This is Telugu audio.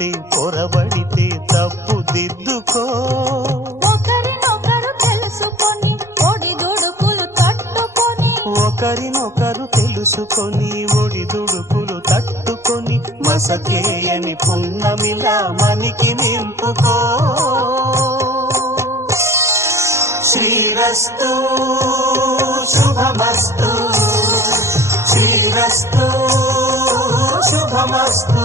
పొరబడితే పొరబడితే తప్పు దిద్దుకో. ఒకరినొకరు తెలుసుకొని ఒడిదుడుకులు తట్టుకొని, ఒకరినొకరు తెలుసుకొని ఒడిదుడుకులు తట్టుకొని, మసకేయని పున్నమిలా మనికి నింపుకో. శ్రీరస్తు శుభమస్తు, శ్రీరస్తు శుభమస్తు.